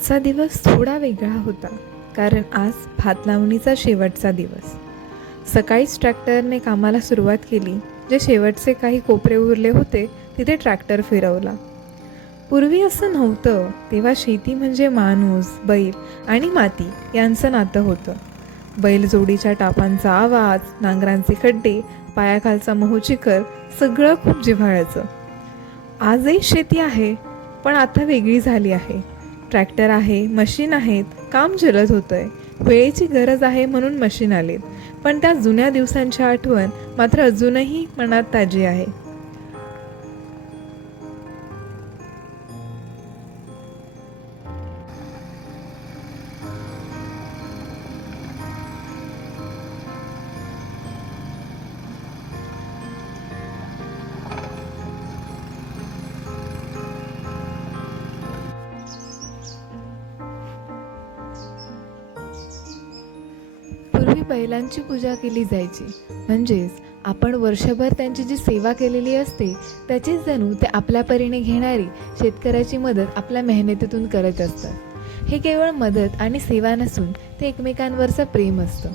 आजचा दिवस थोडा वेगळा होता, कारण आज भात लावणीचा शेवटचा दिवस. सकाळीच ट्रॅक्टरने कामाला सुरुवात केली. जे शेवटचे काही कोपरे उरले होते तिथे ट्रॅक्टर फिरवला. पूर्वी असं नव्हतं. तेव्हा शेती म्हणजे माणूस, बैल आणि माती यांचं नातं होतं. बैलजोडीच्या टापांचा आवाज, नांगरांचे खड्डे, पायाखालचा मऊ चिखल, सगळं खूप जिव्हाळ्याचं. आजही शेती आहे, पण आता वेगळी झाली आहे. ट्रॅक्टर आहे, मशीन आहेत, काम जलद होतंय. वेळेची गरज आहे म्हणून मशीन आलीत, पण त्या जुन्या दिवसांची आठवण मात्र अजूनही मनात ताजी आहे. पूर्वी बैलांची पूजा केली जायची, म्हणजेच आपण वर्षभर त्यांची जी सेवा केलेली असते त्याचीच जणू ते आपल्या परीने घेणारी शेतकऱ्याची मदत आपल्या मेहनतीतून करत असतात. हे केवळ मदत आणि सेवा नसून ते एकमेकांवरचं प्रेम असतं.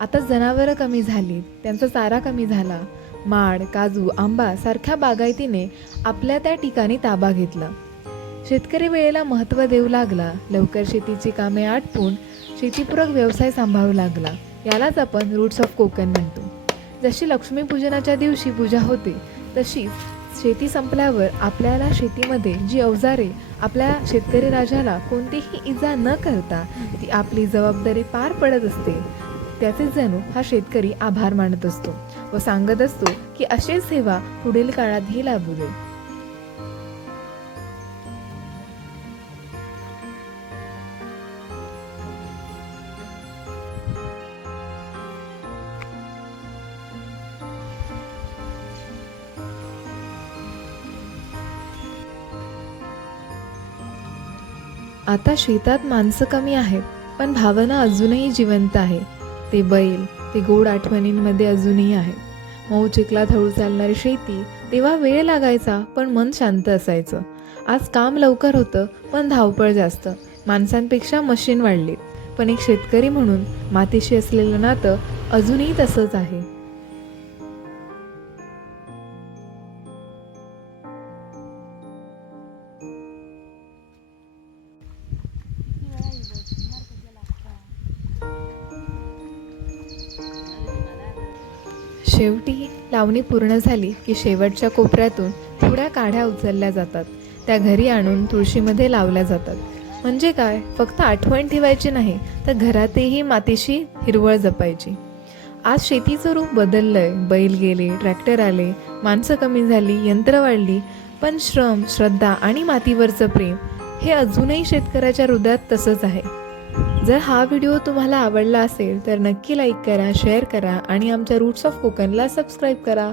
आता जनावरं कमी झाली, त्यांचा चारा कमी झाला. माड, काजू, आंबा सारख्या बागायतीने आपल्या त्या ठिकाणी ताबा घेतला. शेतकरी वेळेला महत्त्व देऊ लागला. लवकर शेतीची कामे आटपून शेतीपूरक व्यवसाय सांभाळू लागला. यालाच आपण रूट्स ऑफ कोकण म्हणतो. जशी लक्ष्मीपूजनाच्या दिवशी पूजा होते, तशीच शेती संपल्यावर आपल्याला शेतीमध्ये जी अवजारे आपल्या शेतकरी राजाला कोणतीही इजा न करता ती आपली जबाबदारी पार पडत असते, त्याचेच जणू हा शेतकरी आभार मानत असतो व सांगत असतो की अशीच सेवा पुढील काळातही लाभू दे. आता शेतात माणसं कमी आहेत, पण भावना अजूनही जिवंत आहे. ते बैल, ते गोड आठवणींमध्ये अजूनही आहे. मऊ चिखलात हळू चालणारी शेती, तेव्हा वेळ लागायचा पण मन शांत असायचं. आज काम लवकर होतं, पण धावपळ जास्त. माणसांपेक्षा मशीन वाढली, पण एक शेतकरी म्हणून मातीशी असलेलं नातं अजूनही तसंच आहे. शेवटी लावणी पूर्ण झाली की शेवटच्या कोपऱ्यातून थोड्या काढ्या उचलल्या जातात. त्या घरी आणून तुळशीमध्ये लावल्या जातात. म्हणजे काय, फक्त आठवण ठेवायची नाही, तर घरातही मातीशी हिरवळ जपायची. आज शेतीचं रूप बदललंय. बैल गेले, ट्रॅक्टर आले, माणसं कमी झाली, यंत्र वाढली, पण श्रम, श्रद्धा आणि मातीवरचं प्रेम हे अजूनही शेतकऱ्याच्या हृदयात तसंच आहे. जर हा व्हिडिओ तुम्हाला आवडला असेल तर नक्की लाईक करा, शेअर करा आणि आमच्या रूट्स ऑफ कोकणला सबस्क्राईब करा.